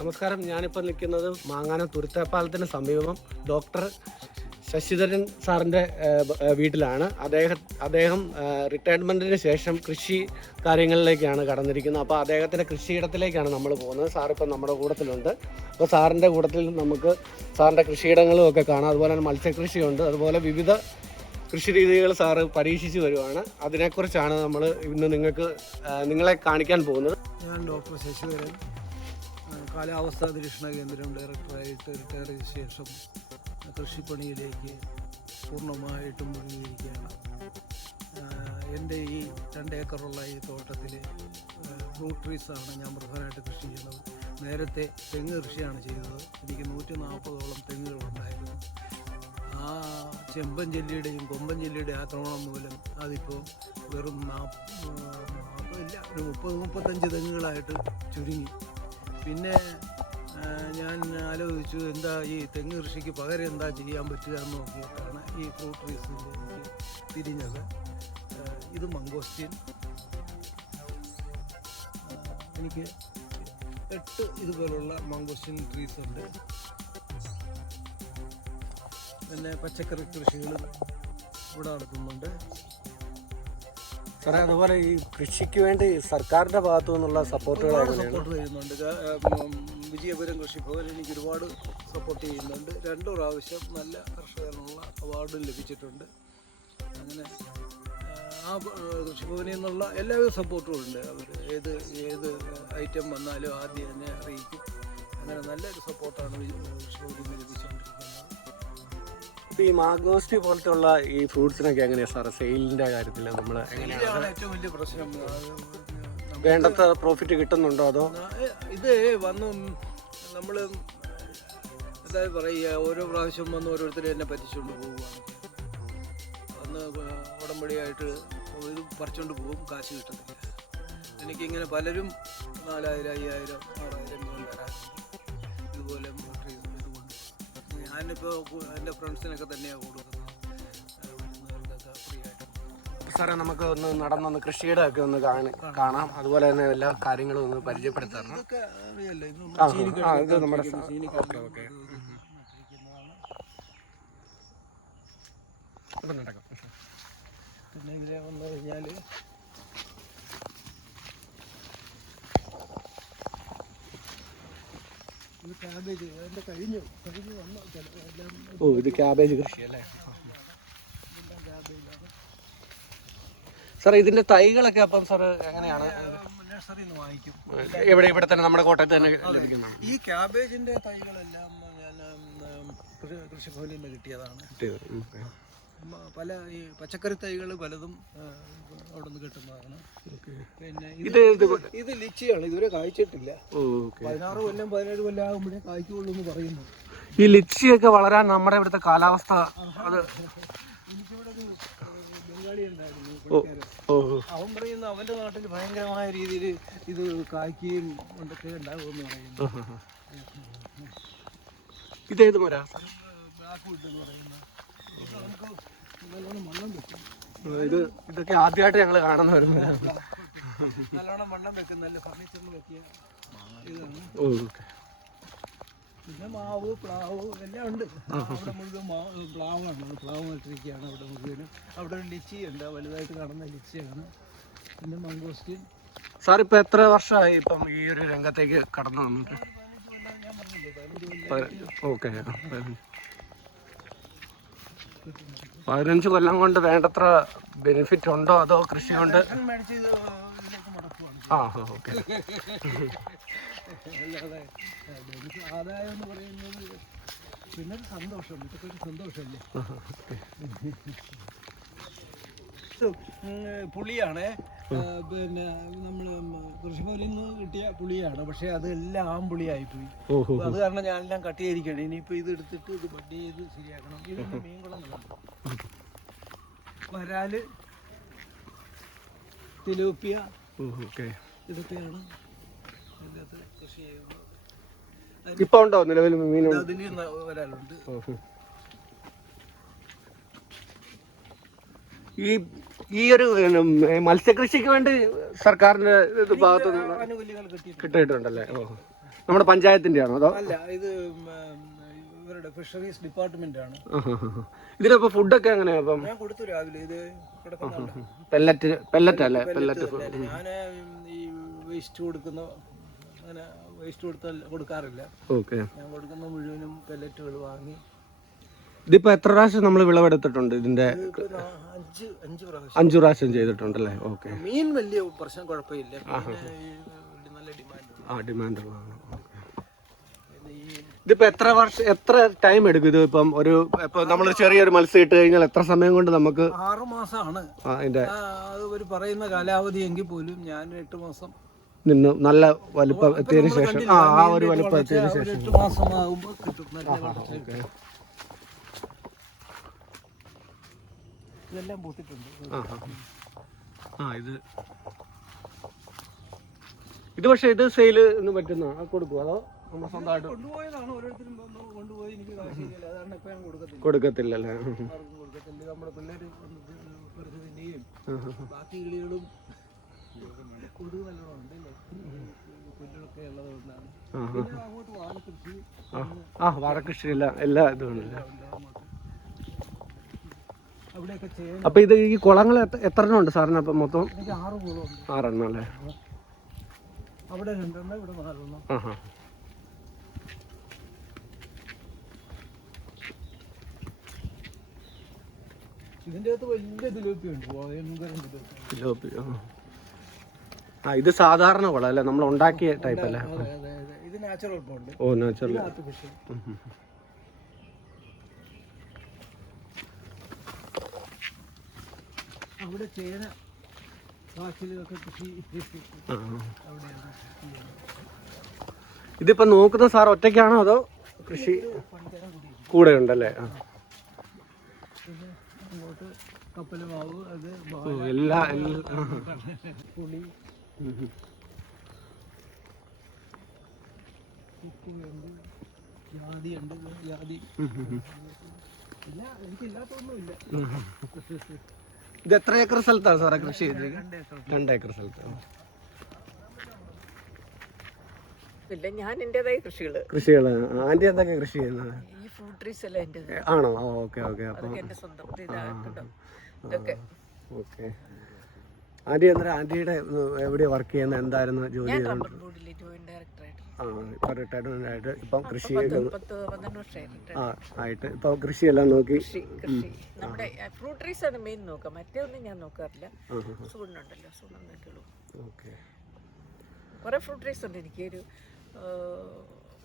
നമസ്കാരം. ഞാനിപ്പോൾ നിൽക്കുന്നത് മാങ്ങാനം തുരുത്തേപ്പാലത്തിന് സമീപം ഡോക്ടർ ശശിധരൻ സാറിന്റെ വീട്ടിലാണ്. അദ്ദേഹം അദ്ദേഹം റിട്ടയർമെന്റിന് ശേഷം കൃഷി കാര്യങ്ങളിലേക്കാണ് കടന്നിരിക്കുന്നത്. അപ്പോൾ അദ്ദേഹത്തിന്റെ കൃഷിയിടത്തിലേക്കാണ് നമ്മൾ പോകുന്നത്. സാറിപ്പോൾ നമ്മുടെ കൂട്ടത്തിലുണ്ട് അപ്പോൾ സാറിന്റെ കൂട്ടത്തിൽ നമുക്ക് സാറിന്റെ കൃഷിയിടങ്ങളും ഒക്കെ കാണാം. അതുപോലെ തന്നെ മത്സ്യകൃഷിയുണ്ട്. അതുപോലെ വിവിധ കൃഷി രീതികൾ സാറ് പരീക്ഷിച്ച് വരുവാണ്. അതിനെക്കുറിച്ചാണ് നമ്മൾ ഇന്ന് നിങ്ങൾക്ക് നിങ്ങളെ കാണിക്കാൻ പോകുന്നത്. ഞാൻ ഡോക്ടർ ശശിധരൻ. കാലാവസ്ഥാ നിരീക്ഷണ കേന്ദ്രം ഡയറക്ടറായിട്ട് റിട്ടയർ ചെയ്ത ശേഷം കൃഷിപ്പണിയിലേക്ക് പൂർണമായിട്ടും മുഴുകിയിരിക്കുകയാണ് എന്റെ ഈ രണ്ട് ഏക്കറുള്ള ഈ തോട്ടത്തിൽ ഫ്രൂട്ട് ട്രീസാണ് ഞാൻ പ്രധാനമായിട്ട് കൃഷി ചെയ്യുന്നത്. നേരത്തെ തെങ്ങ് കൃഷിയാണ് ചെയ്തത്. എനിക്ക് നൂറ്റി നാൽപ്പതോളം തെങ്ങുകളുണ്ടായിരുന്നു ആ ചെമ്പൻ ചെല്ലിയുടെയും കൊമ്പൻ ചെല്ലിയുടെയും ആക്രമണം മൂലം അതിപ്പോൾ വെറും നാൽപ്പത് നാൽപ്പതില്ല ഒരു മുപ്പത് മുപ്പത്തഞ്ച് തെങ്ങുകളായിട്ട് ചുരുങ്ങി. പിന്നെ ഞാൻ ആലോചിച്ചു എന്താ ഈ തെങ്ങ് കൃഷിക്ക് പകരം എന്താ ചെയ്യാൻ പറ്റുക എന്ന് നോക്കിയിട്ടാണ് ഈ ഫ്രൂട്ട് ട്രീസിലേക്ക് തിരിഞ്ഞത്. ഇത് മംഗോസ്റ്റീൻ എനിക്ക് എട്ട് ഇതുപോലുള്ള മംഗോസ്റ്റീൻ ട്രീസ് ഉണ്ട്. പിന്നെ പച്ചക്കറി കൃഷികളും ഇവിടെ നടക്കുന്നുണ്ട്. സാറേ അതുപോലെ ഈ കൃഷിക്ക് വേണ്ടി സർക്കാരിന്റെ ഭാഗത്തു നിന്നുള്ള സപ്പോർട്ടുകൾ സപ്പോർട്ട് ചെയ്യുന്നുണ്ട്. വിജയപുരം കൃഷി വിജയപുരം കൃഷിഭവൻ എനിക്ക് ഒരുപാട് സപ്പോർട്ട് ചെയ്യുന്നുണ്ട്. രണ്ടു പ്രാവശ്യം നല്ല കർഷകനുള്ള അവാർഡും ലഭിച്ചിട്ടുണ്ട്. അങ്ങനെ ആ, കൃഷിഭവനിൽ നിന്നുള്ള എല്ലാവിധ സപ്പോർട്ടും ഉണ്ട്. അവർ ഏത് ഏത് ഐറ്റം വന്നാലും ആദ്യം എന്നെ അറിയിക്കും. അങ്ങനെ നല്ലൊരു സപ്പോർട്ടാണ് കൃഷിഭവനിൽ നിന്ന് ഇപ്പൊ ഈ മാഗോസ്റ്റി പോലത്തുള്ള ഈ ഫ്രൂട്ട്സിനൊക്കെ എങ്ങനെയാ സാറേ? സെയിലിന്റെ കാര്യത്തിൽ നമ്മൾ എങ്ങനെയാണ് ഏറ്റവും വലിയ പ്രശ്നം? വേണ്ടത്ര പ്രോഫിറ്റ് കിട്ടുന്നുണ്ടോ അതോ? ഇത് വന്നു നമ്മൾ എന്താ പറയുക ഓരോ പ്രാവശ്യം വന്ന് ഓരോരുത്തരും എന്നെ പറ്റിച്ചുകൊണ്ട് പോവുകയാണ് വന്ന് ഉടമ്പടിയായിട്ട് ഇത് പറിച്ചുകൊണ്ട് പോകും കാശ് കിട്ടുന്നില്ല എനിക്കിങ്ങനെ പലരും നാലായിരം അയ്യായിരം ആറായിരം ഇതുപോലെ ഞാനിപ്പോൾ എന്റെ ഫ്രണ്ട്സിനൊക്കെ തന്നെയാണ് കൊടുക്കുന്നത് ആ, മരുന്നുകൾക്കൊക്കെ ഫ്രീ ആയിട്ട് സാറേ നമുക്ക് ഒന്ന് നടന്നൊന്ന് കൃഷിയുടെ ഒക്കെ ഒന്ന് കാണാം അതുപോലെ തന്നെ എല്ലാ കാര്യങ്ങളും ഒന്ന് ഇത് ആ, ഇത് നമ്മുടെ ഓക്കെ, ഓക്കെ. പിന്നെ ഇതിലെ വന്നു കഴിഞ്ഞാൽ ക്യാബേജ് അതിന്റെ കഴിഞ്ഞു കഴിഞ്ഞു വന്നു. എല്ലാം ഓ ഇത് ക്യാബേജ് കൃഷിയല്ലേ ക്യാബേജാണ് സാറേ ഇതിന്റെ തൈകളൊക്കെ അപ്പം സാറ് എങ്ങനെയാണ്? എവിടെ ഇവിടെ തന്നെ നമ്മുടെ കോട്ടയത്ത് തന്നെ ലഭിക്കുന്നതാണ്. ഈ ക്യാബേജിന്റെ തൈകളെല്ലാം ഞാൻ കൃഷി കൃഷിഭവനിൽ നിന്ന് കിട്ടിയതാണ്. മ- പല ഈ പച്ചക്കറി തൈകൾ പലതും അവിടെ നിന്ന് കിട്ടുന്നതാണ്. പിന്നെ ഇത് ഇത് ലിച്ചിയാണ് ഇതുവരെ കായ്ച്ചിട്ടില്ല. പതിനാറ് കൊല്ലം പതിനേഴ് കൊല്ലം ആകുമ്പോഴേ കായ്ക്കുള്ളൂ എന്ന് പറയുന്നു. ഈ ലിച്ചിയൊക്കെ വളരാൻ നമ്മുടെ ഇവിടുത്തെ കാലാവസ്ഥ അത് അവൻ പറയുന്ന അവന്റെ നാട്ടിൽ ഭയങ്കരമായ രീതിയിൽ ഇത് കായ്ക്കുകയും കൊണ്ടൊക്കെ ഉണ്ടാകുമെന്ന് പറയുന്നു. ഇതേത് മരാ? ബ്ലാക്ക് വുഡ് എന്ന് പറയുന്ന ഇത് ഇതൊക്കെ ആദ്യമായിട്ട് ഞങ്ങൾ കാണുന്ന ഒരു നല്ലോണം വണ്ണം വെക്കും നല്ല ഫർണിച്ചറിൽ വെക്കിയ പിന്നെ മാവ് പ്ലാവ് എല്ലാം ഉണ്ട്. അവിടെ മുഴുവൻ മാവ് പ്ലാവാണ്. പ്ലാവ് നട്ടിരിക്കുകയാണ് അവിടെ മുഴുവനും. അവിടെ ഒരു ലിച്ചി ഉണ്ട്. വലുതായിട്ട് കാണുന്ന ലിച്ചിയാണ്. പിന്നെ മംഗോസ്റ്റിൻ സാർ ഇപ്പൊ എത്ര വർഷമായി ഇപ്പം ഈ ഒരു രംഗത്തേക്ക് കടന്നു നമുക്ക് ഓക്കെ പതിനഞ്ച് കൊല്ലം കൊണ്ട് വേണ്ടത്ര ബെനിഫിറ്റ് ഉണ്ടോ അതോ കൃഷി കൊണ്ട്? ആ ഓക്കെ. ആദായം എന്ന് പറയുന്നത് സന്തോഷം ഇതൊക്കെ ഒരു സന്തോഷമല്ലേ? പുളിയാണ്. പിന്നെ നമ്മൾ കൃഷിഭവനിൽ നിന്ന് കിട്ടിയ പുളിയാണ്. പക്ഷെ അതെല്ലാം ആമ്പുളിയായിപ്പോയി അത് കാരണം ഞാനെല്ലാം കട്ട് ചെയ്തിരിക്കണം ഇനിയിപ്പോ ഇത് എടുത്തിട്ട് ഇത് ബഡ് ചെയ്ത് ശരിയാക്കണം. ഇത് മീൻകുളം വരാൽ തിലോപ്പിയ ഇതൊക്കെയാണ് കൃഷി ചെയ്യുന്നത്. ഇപ്പൊ ഉണ്ടോ നിലവിൽ മീനുണ്ട് അതിന് വരാലുണ്ട്. ഈ ഈ ഒരു മത്സ്യകൃഷിക്ക് വേണ്ടി സർക്കാരിന്റെ ഇത് ഭാഗത്തുനിന്ന് നിന്ന് കിട്ടിയിട്ടുണ്ട് കിട്ടിയിട്ടുണ്ടല്ലേ? ഓ. നമ്മുടെ പഞ്ചായത്തിന്റെ ആണോ അതോ? അല്ല ഇത് ഇവരുടെ ഫിഷറീസ് ഡിപ്പാർട്ട്മെന്റ് ആണ്. ഇതിലിപ്പോ ഫുഡൊക്കെ എങ്ങനെയാ അപ്പം? ഞാൻ കൊടുത്തു രാവിലെ ഇത് പെല്ലറ്റ് പെല്ലറ്റ് അല്ലേ? പെല്ലറ്റ് ഞാൻ ഈ വേസ്റ്റ് കൊടുക്കുന്ന. അങ്ങനെ വേസ്റ്റ് കൊടുത്താൽ കൊടുക്കാറില്ല. ഓക്കെ ഞാൻ കൊടുക്കുന്ന മുഴുവനും പെല്ലറ്റുകൾ വാങ്ങി ഇതിപ്പോ എത്ര പ്രാവശ്യം നമ്മൾ വിളവെടുത്തിട്ടുണ്ട് ഇതിന്റെ അഞ്ചു പ്രാവശ്യം. ചെയ്തിട്ടുണ്ടല്ലേ? ഓക്കെ. മീൻ വലിയ പ്രശ്നം കുഴപ്പമില്ല. നല്ല ഡിമാൻഡ് ആ ഡിമാൻഡ് ഉള്ളതാണ്. ഇതിപ്പോ എത്ര വർഷം എത്ര ടൈം എടുക്കും ഇത് ഇപ്പം ഒരു ഇപ്പൊ നമ്മൾ ചെറിയൊരു മത്സ്യം ഇട്ട് കഴിഞ്ഞാൽ എത്ര സമയം കൊണ്ട് നമുക്ക് ആറ് മാസമാണ് ആ, അതിന്റെ ഒരു പറയുന്ന കാലാവധി എങ്കിൽ പോലും ഞാൻ എട്ട് മാസം. നിന്ന് നല്ല വലുപ്പം എത്തിയതിനു ശേഷം. ആ ഒരു വലുപ്പം എത്തിയതിനു ശേഷം. എട്ട് മാസം ആകുമ്പോൾ കിട്ടും നല്ല വളർച്ച ഓക്കെ ഇതെല്ലാം പൂത്തിട്ടുണ്ട്. ആ ഇത്. ഇത് പക്ഷേ ഇത് സെയിൽ പറ്റുന്ന കൊടുക്കും അതോ നമ്മൾ സ്വന്തമായിട്ട് കൊണ്ടുപോയതാണ്. ഓരോരുത്തരും കൊണ്ടുപോയി എനിക്ക് ശരിയല്ല അതാണ് ഇപ്പൊ ഞാൻ കൊടുക്കത്തില്ല. കൊടുക്കത്തില്ലല്ലേ? ആർക്കും കൊടുക്കത്തില്ല. നമ്മുടെ പിള്ളേര് വെറുതെ ബാക്കി കിളികളും കൊതുക് നല്ലോണം ഉണ്ട് അല്ലേ? പുല്ലൊക്കെ ഉള്ളത് ആ, ആ. പിന്നെ അങ്ങോട്ട് വാഴ കൃഷി. ആ എല്ലാം എല്ലാ ഇതും ഉണ്ടല്ലേ? അങ്ങോട്ട് അവിടെയൊക്കെ ചേന അപ്പൊ ഇത് ഈ കുളങ്ങൾ എത്ര എണ്ണം ഉണ്ട് സാറിന് അപ്പം മൊത്തം? ആറെണ്ണം അല്ലേ? അവിടെ രണ്ടെണ്ണം ഇവിടെ നാലെണ്ണം. ആ ആ ഇതിന്റെ അകത്ത് വലിയ തിലോപ്പി ഉണ്ട്. ആ. ഇത് സാധാരണ കുളം അല്ലേ? നമ്മൾ ഉണ്ടാക്കിയ ടൈപ്പ് അല്ലേ? ഇത് നാച്ചുറൽ ഓ നാച്ചുറൽ അവിടെ ചേന കാച്ചിലൊക്കെ കൃഷി ഇതിപ്പോ നോക്കുന്ന സാർ ഒറ്റയ്ക്കാണോ അതോ കൃഷി കൂടി ഉണ്ടല്ലേ? അങ്ങോട്ട് കപ്പൽ മാവ് അത് ഓ, എല്ലാ എല്ലാ ആ. പുളി ഉം, ഉം. ഉപ്പുണ്ട് ജാതി ഉണ്ട് ജാതി. ഉം, ഉം, ഉം. ഇത് എത്ര ഏക്കർ സ്ഥലത്താണ് സാറേ കൃഷി ചെയ്തിരിക്കുന്നത്? രണ്ട് ഏക്കർ രണ്ട് ഏക്കർ സ്ഥലത്ത് ആ. ഇല്ല ഞാൻ എന്റെതായ കൃഷികൾ കൃഷികൾ ആന്റി എന്തൊക്കെ കൃഷി ചെയ്യുന്നത്? ഈ ഫ്രൂട്ട് ട്രീസ് എല്ലാം എന്റെത് ആണോ? Okay okay. അപ്പോൾ അതൊക്കെ എന്റെ സ്വന്തം ഇത് ഇതാക്കണ്ടോ? ഇതൊക്കെ. ഓക്കെ. ആന്റി അന്നേരം ആന്റിയുടെ എവിടെയാ വർക്ക് ചെയ്യുന്നത്? എന്തായിരുന്നു ജോലി ഞാൻ റബ്ബർ ബോർഡിലെ ആ ഇപ്പൊ ആയിട്ട് ഇപ്പം കൃഷി പത്ത് പത്ത് പന്ത്രണ്ട് വർഷമായിട്ട് ആ ആയിട്ട് ഇപ്പൊ കൃഷിയെല്ലാം നോക്കി. നമ്മുടെ ഫ്രൂട്ട് ട്രീസ് ആണ് മെയിൻ നോക്കുക. ഞാൻ നോക്കാറില്ല. സൂണുണ്ടല്ലോ സൂണം നോക്കിയുള്ളൂ ഓക്കെ. കുറേ ഫ്രൂട്ട് ട്രീസ് ഉണ്ട്. എനിക്ക് ഒരു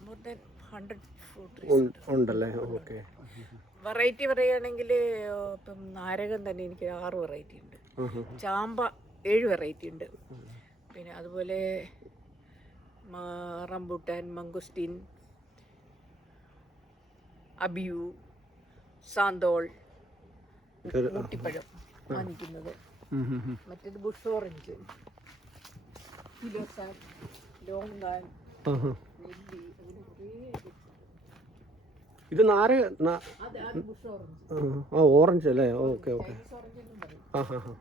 more than hundred fruit trees ഉണ്ടല്ലേ? ഓക്കെ. വെറൈറ്റി പറയുകയാണെങ്കിൽ ഇപ്പം നാരകം തന്നെ എനിക്ക് ആറ് വെറൈറ്റി ഉണ്ട്. ചാമ്പ ഏഴ് വെറൈറ്റി ഉണ്ട്. പിന്നെ അതുപോലെ റംബുട്ടാൻ മംഗുസ്റ്റീൻ അബിയു സാന്തോൾ ഊട്ടിപ്പഴം വാങ്ങിക്കുന്നത്. മറ്റേത് ബുഷ് ഓറഞ്ച്. കിലോസാൻ ലോങ്കാൻ നെല്ലി അങ്ങനെ കുറേ ഇത് നാര് ഓറഞ്ച്. അല്ലേ? Okay okay. ആ ഹാ ഹാ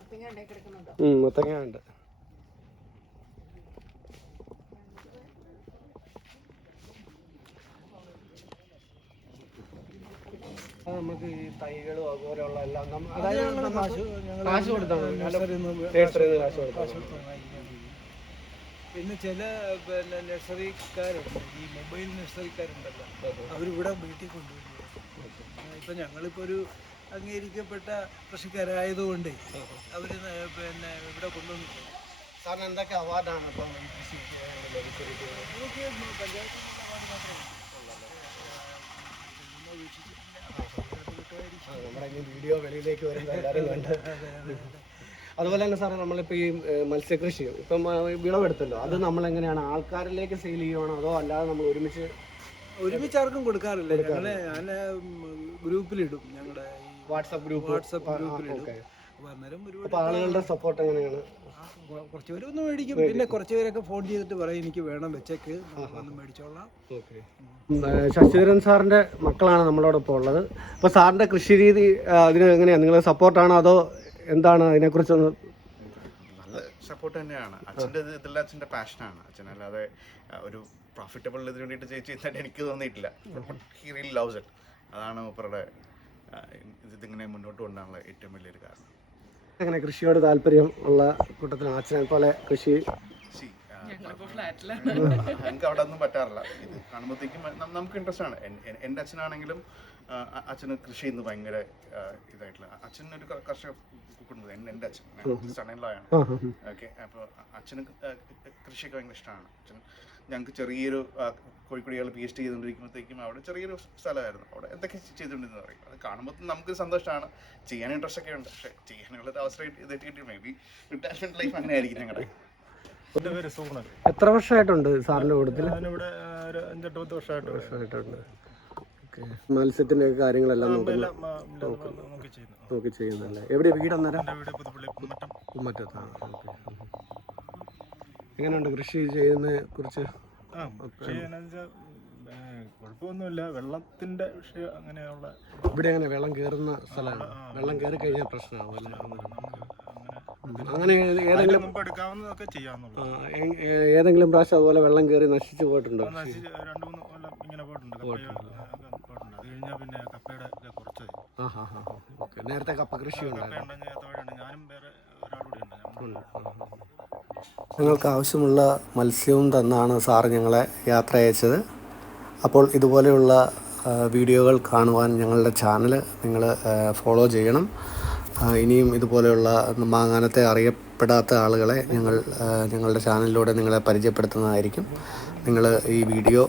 അപ്പം ഞാൻ ഉണ്ടാക്കി കിടക്കുന്നുണ്ടോ മൊത്തങ്ങ ഉണ്ട് നമുക്ക് ഈ തൈകളും അതുപോലെയുള്ള എല്ലാം അതായത് കാശ് കൊടുത്താൽ കാശ്. പിന്നെ ചില പിന്നെ നഴ്സറിക്കാരുണ്ട്. ഈ മൊബൈൽ നഴ്സറിക്കാരുണ്ടല്ലോ. അവരിവിടെ വീട്ടിൽ കൊണ്ടുവരും ഇപ്പം ഞങ്ങളിപ്പോൾ ഒരു അംഗീകരിക്കപ്പെട്ട കൃഷിക്കാരായതുകൊണ്ട് അവർ പിന്നെ ഇവിടെ കൊണ്ടുവന്നു സാറിന് എന്തൊക്കെ അവാർഡാണ് ഇപ്പം പഞ്ചായത്തിൽ. നമ്മുടെ ഈ വീഡിയോ വെളിയിലേക്ക് വരുമ്പോൾ എല്ലാവരും കണ്ട്. അതുപോലെ തന്നെ സാറേ നമ്മളിപ്പോൾ ഈ മത്സ്യകൃഷി ഇപ്പം വിളവെടുത്തല്ലോ. അത് നമ്മൾ എങ്ങനെയാണ് ആൾക്കാരിലേക്ക് സെയിൽ ചെയ്യുവാണോ അതോ അല്ലാതെ നമ്മൾ ഒരുമിച്ച് ഒരുമിച്ച് ആർക്കും കൊടുക്കാറില്ല. ഞങ്ങളെ ഞാൻ ഗ്രൂപ്പിലിടും ഞങ്ങളുടെ വാട്സപ്പ് ഗ്രൂപ്പ്. വാട്സപ്പ് ഗ്രൂപ്പിലിടും അപ്പോൾ ആളുകളുടെ സപ്പോർട്ട് എങ്ങനെയാണ്? കുറച്ച് പേര് ഒന്ന് മേടിക്കും. പിന്നെ കുറച്ച് പേരൊക്കെ ഫോൺ ചെയ്തിട്ട് പറയും എനിക്ക് വേണം വെച്ചേക്ക്. വന്ന് മേടിച്ചോളാം. ശശിധരൻ സാറിന്റെ മക്കളാണ് നമ്മളോടൊപ്പം ഉള്ളത്. അപ്പൊ സാറിന്റെ കൃഷി രീതി അതിന് എങ്ങനെയാണ് നിങ്ങൾ സപ്പോർട്ടാണോ അതോ എന്താണ് അതിനെക്കുറിച്ചൊന്ന് നല്ല സപ്പോർട്ട് തന്നെയാണ്. അച്ഛന്റെ ഇത് ഇതെല്ലാം അച്ഛന്റെ പാഷനാണ് അച്ഛൻ അല്ലാതെ ആ, ഒരു പ്രോഫിറ്റബിൾ ഇതിന് വേണ്ടിയിട്ട് ചെയ്ത് ചെയ്യുന്നതായിട്ട് എനിക്ക് തോന്നിയിട്ടില്ല. ഹി റിയലി ലവ്സ് ഇറ്റ് അതാണ് മൂപ്പറുടെ ഇതിങ്ങനെ മുന്നോട്ട് കൊണ്ടുപോകാനുള്ള ഏറ്റവും വലിയൊരു കാരണം. അങ്ങനെ കൃഷിയോട് താല്പര്യം ഉള്ള കൂട്ടത്തിലാണ് അച്ഛനെ പോലെ കൃഷി എനിക്ക് അവിടെ ഒന്നും പറ്റാറില്ല. ഇത് കാണുമ്പോഴത്തേക്കും നമുക്ക് ഇൻട്രസ്റ്റ് ആണ്. എൻ- എൻ- എന്റെ അച്ഛനാണെങ്കിലും അച്ഛന് കൃഷി ചെയ്യുന്നത് ഭയങ്കര ഇതായിട്ടുള്ള അച്ഛൻ ഒരു കർഷക കുടുംബം. എന്റെ എന്റെ അച്ഛൻ സണൻലായാണ് ആ ആ, ആ. ഓക്കെ അപ്പോൾ അച്ഛന് കൃഷിയൊക്കെ ഭയങ്കര ഇഷ്ടമാണ്. അച്ഛൻ ഞങ്ങൾക്ക് ചെറിയൊരു കോഴിക്കോടികൾ പി എച്ച് ഡി ചെയ്തുകൊണ്ടിരിക്കുമ്പോഴത്തേക്കും അവിടെ ചെറിയൊരു സ്ഥലമായിരുന്നു. അവിടെ എന്തൊക്കെ ചെയ്തുകൊണ്ടിരുന്നത് പറയും അത് കാണുമ്പോൾ നമുക്ക് സന്തോഷമാണ്. ചെയ്യാൻ ഇൻട്രസ്റ്റ് ഒക്കെ ഉണ്ട്. പക്ഷേ ചെയ്യാനുള്ള ഒരു അവസരം ഇത് കിട്ടി മേ ബി റിട്ടയർമെന്റ് ലൈഫ് അങ്ങനെ ആയിരിക്കും ഞങ്ങളുടെ എത്ര വർഷമായിട്ടുണ്ട് സാറിന്റെ കൂട്ടത്തിൽ? ഞാനിവിടെ ആ, ഒരു അഞ്ചെട്ട് പത്ത് വർഷമായിട്ട് വർഷമായിട്ടുണ്ട്. ഓക്കെ. കാര്യങ്ങളെല്ലാം നോക്കി ചെയ്യുന്നു. നോക്കി ചെയ്യുന്നല്ലേ എവിടെ വീട് അന്നേരം? പുതുപ്പള്ളി കുമ്മറ്റത്താണ് ഓക്കെ. എങ്ങനെയുണ്ട് കൃഷി ചെയ്യുന്നതിനെ കുറിച്ച്? ആ കുഴപ്പമൊന്നുമില്ല. വെള്ളത്തിന്റെ വിഷയം അങ്ങനെയുള്ള ഇവിടെ അങ്ങനെ വെള്ളം കയറുന്ന സ്ഥലമാണ്? വെള്ളം കയറി കഴിഞ്ഞാൽ പ്രശ്നമാണ് അല്ലേ? അങ്ങനെ ഏതെങ്കിലും മുമ്പ് എടുക്കാവുന്നതൊക്കെ ഏതെങ്കിലും പ്രാവശ്യം അതുപോലെ വെള്ളം കയറി നശിച്ചു പോയിട്ടുണ്ടോ? രണ്ട് മൂന്ന് കൊല്ലം ഇങ്ങനെ പോയിട്ടുണ്ട്. കപ്പ പോയിട്ടുണ്ട്. അത് കഴിഞ്ഞാൽ പിന്നെ കപ്പയുടെ ഇത് കുറച്ചത് ആ ഹാ ഹാ ഓക്കെ നേരത്തെ കപ്പ കൃഷി ഉണ്ടായിരുന്നു. ഞാനും വേറെ ഉണ്ട്. ഞങ്ങൾക്ക് ആവശ്യമുള്ള മത്സ്യവും തന്നാണ് സാർ ഞങ്ങളെ യാത്ര അയച്ചത്. അപ്പോൾ ഇതുപോലെയുള്ള വീഡിയോകൾ കാണുവാൻ ഞങ്ങളുടെ ചാനൽ നിങ്ങൾ ഫോളോ ചെയ്യണം. ഇനിയും ഇതുപോലെയുള്ള മാങ്ങാനത്തെ അറിയപ്പെടാത്ത ആളുകളെ ഞങ്ങൾ ഞങ്ങളുടെ ചാനലിലൂടെ നിങ്ങളെ പരിചയപ്പെടുത്തുന്നതായിരിക്കും. നിങ്ങൾ ഈ വീഡിയോ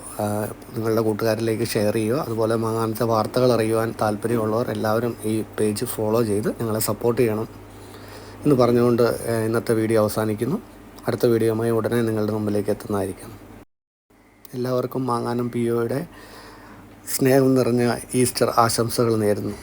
നിങ്ങളുടെ കൂട്ടുകാരിലേക്ക് ഷെയർ ചെയ്യുക. അതുപോലെ മാങ്ങാനത്തെ വാർത്തകൾ അറിയുവാൻ താല്പര്യമുള്ളവർ എല്ലാവരും ഈ പേജ് ഫോളോ ചെയ്ത് ഞങ്ങളെ സപ്പോർട്ട് ചെയ്യണം എന്ന് പറഞ്ഞുകൊണ്ട് ഇന്നത്തെ വീഡിയോ അവസാനിക്കുന്നു. അടുത്ത വീഡിയോയുമായി ഉടനെ നിങ്ങളുടെ മുമ്പിലേക്ക് എത്തുന്നതായിരിക്കും. എല്ലാവർക്കും മാങ്ങാനം പി ഒയുടെ സ്നേഹം നിറഞ്ഞ ഈസ്റ്റർ ആശംസകൾ നേരുന്നു.